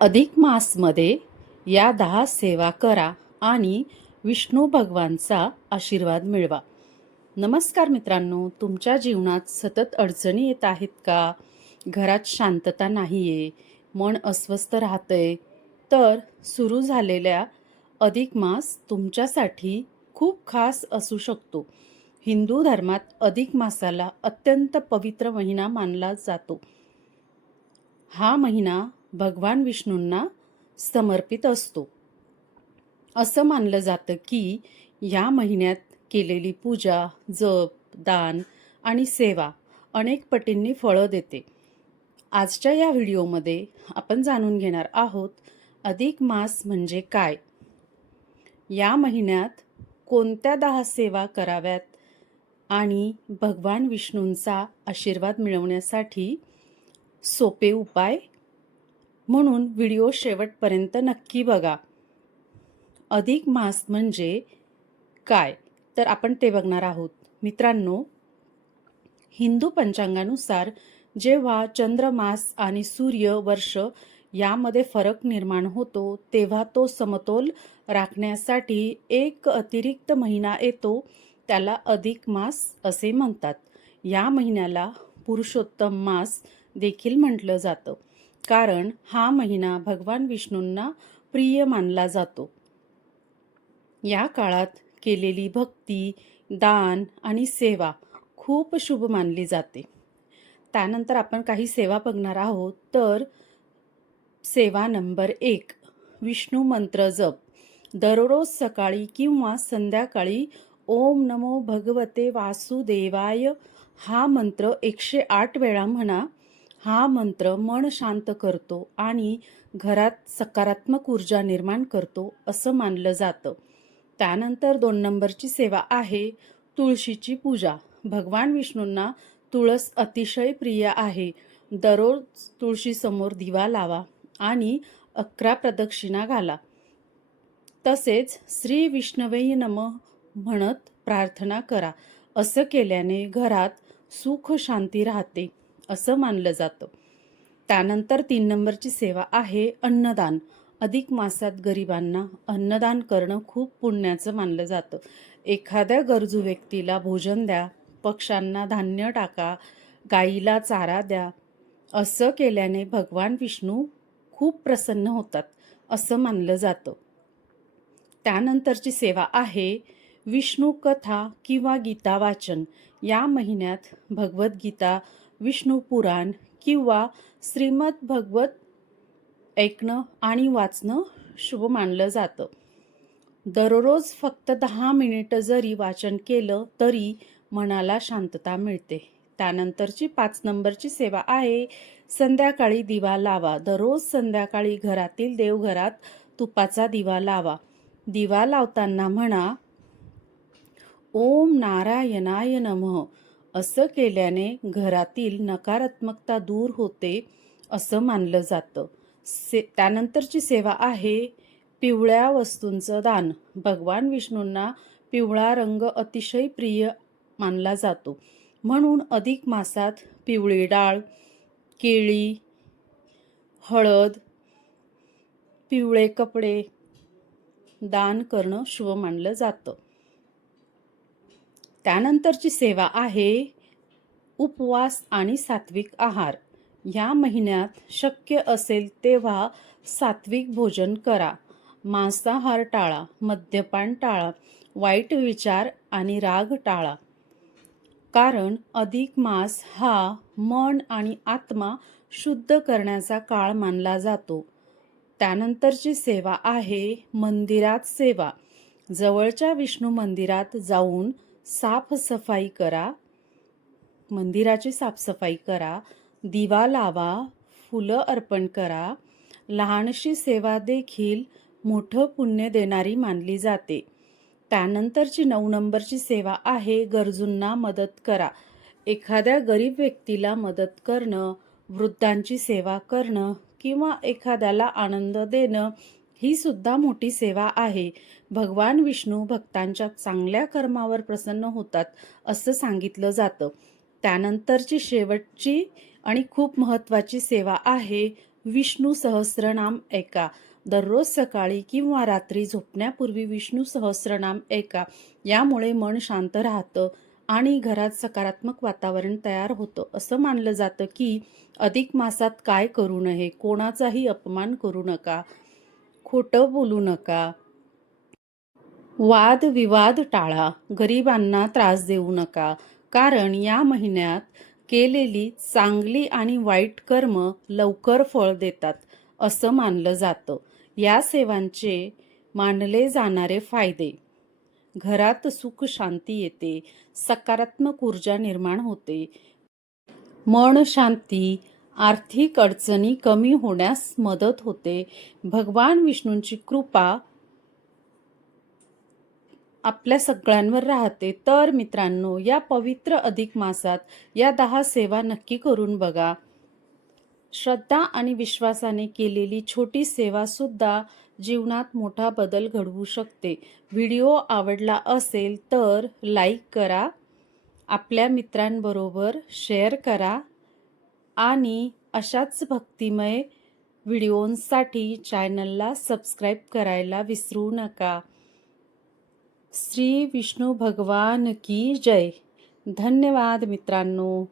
अधिक मासमध्ये या 10 सेवा करा आणि विष्णू भगवानचा आशीर्वाद मिळवा. नमस्कार मित्रांनो, तुमच्या जीवनात सतत अडचणी येत आहेत का? घरात शांतता नाहीये, मन अस्वस्थ राहतंय, तर सुरू झालेल्या अधिक मास तुमच्यासाठी खूप खास असू शकतो. हिंदू धर्मात अधिक मासाला अत्यंत पवित्र महिना मानला जातो. हा महिना भगवान विष्णूंना समर्पित असतो. असं मानलं जातं की या महिन्यात केलेली पूजा, जप, दान आणि सेवा अनेक पटींनी फळं देते. आजच्या या व्हिडिओमध्ये आपण जाणून घेणार आहोत अधिक मास म्हणजे काय, या महिन्यात कोणत्या 10 सेवा कराव्यात आणि भगवान विष्णूंचा आशीर्वाद मिळवण्यासाठी सोपे उपाय. म्हणून व्हिडिओ शेवटपर्यंत नक्की बघा. अधिक मास म्हणजे काय, तर आपण ते बघणार आहोत. मित्रांनो, हिंदू पंचांगानुसार जेव्हा चंद्रमास आणि सूर्य वर्ष यामध्ये फरक निर्माण होतो, तेव्हा तो समतोल राखण्यासाठी एक अतिरिक्त महिना येतो, त्याला अधिक मास असे म्हणतात. या महिन्याला पुरुषोत्तम मास देखील म्हटलं जातं, कारण हा महिना भगवान विष्णूंना प्रिय मानला जातो. या काळात केलेली भक्ती, दान आणि सेवा खूप शुभ मानली जाते. त्यानंतर आपण काही सेवा बघणार आहोत. तर सेवा नंबर 1, विष्णू मंत्र जप. दररोज सकाळी किंवा संध्याकाळी ओम नमो भगवते वासुदेवाय हा मंत्र 108 वेळा म्हणा. हा मंत्र मन शांत करतो आणि घरात सकारात्मक ऊर्जा निर्माण करतो असं मानलं जातं. त्यानंतर 2 नंबरची सेवा आहे तुळशीची पूजा. भगवान विष्णूंना तुळस अतिशय प्रिय आहे. दररोज तुळशीसमोर दिवा लावा आणि 11 प्रदक्षिणा घाला. तसेच श्री विष्णवे नमः म्हणत प्रार्थना करा. असं केल्याने घरात सुख शांती राहते असं मानलं जातं. त्यानंतर 3 नंबरची सेवा आहे अन्नदान. अधिक मासात गरिबांना अन्नदान करणं खूप पुण्याचं मानलं जातं. एखाद्या गरजू व्यक्तीला भोजन द्या, पक्ष्यांना धान्य टाका, गाईला चारा द्या. असं केल्याने भगवान विष्णू खूप प्रसन्न होतात असं मानलं जातं. त्यानंतरची सेवा आहे विष्णू कथा किंवा गीता वाचन. या महिन्यात भगवद्गीता, विष्णू पुराण किंवा श्रीमद भगवत ऐकणं आणि वाचणं शुभ मानलं जातं. दररोज फक्त 10 मिनिटं जरी वाचन केलं तरी मनाला शांतता मिळते. त्यानंतरची 5 नंबरची सेवा आहे संध्याकाळी दिवा लावा. दररोज संध्याकाळी घरातील देवघरात तुपाचा दिवा लावा. दिवा लावताना म्हणा ओम नारायणाय नमः. असं केल्याने घरातील नकारात्मकता दूर होते असं मानलं जातं. त्यानंतरची सेवा आहे पिवळ्या वस्तूंचं दान. भगवान विष्णूंना पिवळा रंग अतिशय प्रिय मानला जातो. म्हणून अधिक मासात पिवळी डाळ, केळी, हळद, पिवळे कपडे दान करणं शुभ मानलं जातं. त्यानंतरची सेवा आहे उपवास आणि सात्विक आहार. या महिन्यात शक्य असेल तेव्हा सात्विक भोजन करा. मांसाहार टाळा, मद्यपान टाळा, वाईट विचार आणि राग टाळा. कारण अधिक मास हा मन आणि आत्मा शुद्ध करण्याचा काळ मानला जातो. त्यानंतरची सेवा आहे मंदिरात सेवा. जवळच्या विष्णू मंदिरात जाऊन साफसफाई करा. मंदिराची साफसफाई करा, दिवा लावा, फुलं अर्पण करा. लहानशी सेवा देखील मोठं पुण्य देणारी मानली जाते. त्यानंतरची 9 नंबरची सेवा आहे गरजूंना मदत करा. एखाद्या गरीब व्यक्तीला मदत करणं, वृद्धांची सेवा करणं किंवा एखाद्याला आनंद देणं ही सुद्धा मोठी सेवा आहे. भगवान विष्णू भक्तांच्या चांगल्या कर्मावर प्रसन्न होतात असं सांगितलं जातं. त्यानंतरची शेवटची आणि खूप महत्त्वाची सेवा आहे विष्णू सहस्रनाम ऐका. दररोज सकाळी किंवा रात्री झोपण्यापूर्वी विष्णू सहस्रनाम ऐका. यामुळे मन शांत राहतं आणि घरात सकारात्मक वातावरण तयार होतं. असं मानलं जातं की अधिक मासात काय करू नये, कोणाचाही अपमान करू नका, खोटं बोलू नका, वादविवाद टाळा, गरिबांना त्रास देऊ नका. कारण या महिन्यात केलेली चांगली आणि वाईट कर्म लवकर फळ देतात, असं मानलं जातं. या सेवांचे मानले जाणारे फायदे: घरात सुख शांती येते, सकारात्मक ऊर्जा निर्माण होते, मन शांती, आर्थिक अडचणी कमी होण्यास मदत होते, भगवान विष्णूंची कृपा आपल्या सगळ्यांवर राहते. तर मित्रांनो, या पवित्र अधिक मासात या 10 सेवा नक्की करून बघा. श्रद्धा आणि विश्वासाने केलेली छोटी सेवा सुद्धा जीवनात मोठा बदल घडवू शकते. व्हिडिओ आवडला असेल तर लाईक करा, आपल्या मित्रांबरोबर शेअर करा आणि अशाच भक्तिमय व्हिडिओंसाठी चॅनलला सबस्क्राईब करायला विसरू नका. श्री विष्णू भगवान की जय. धन्यवाद मित्रांनो.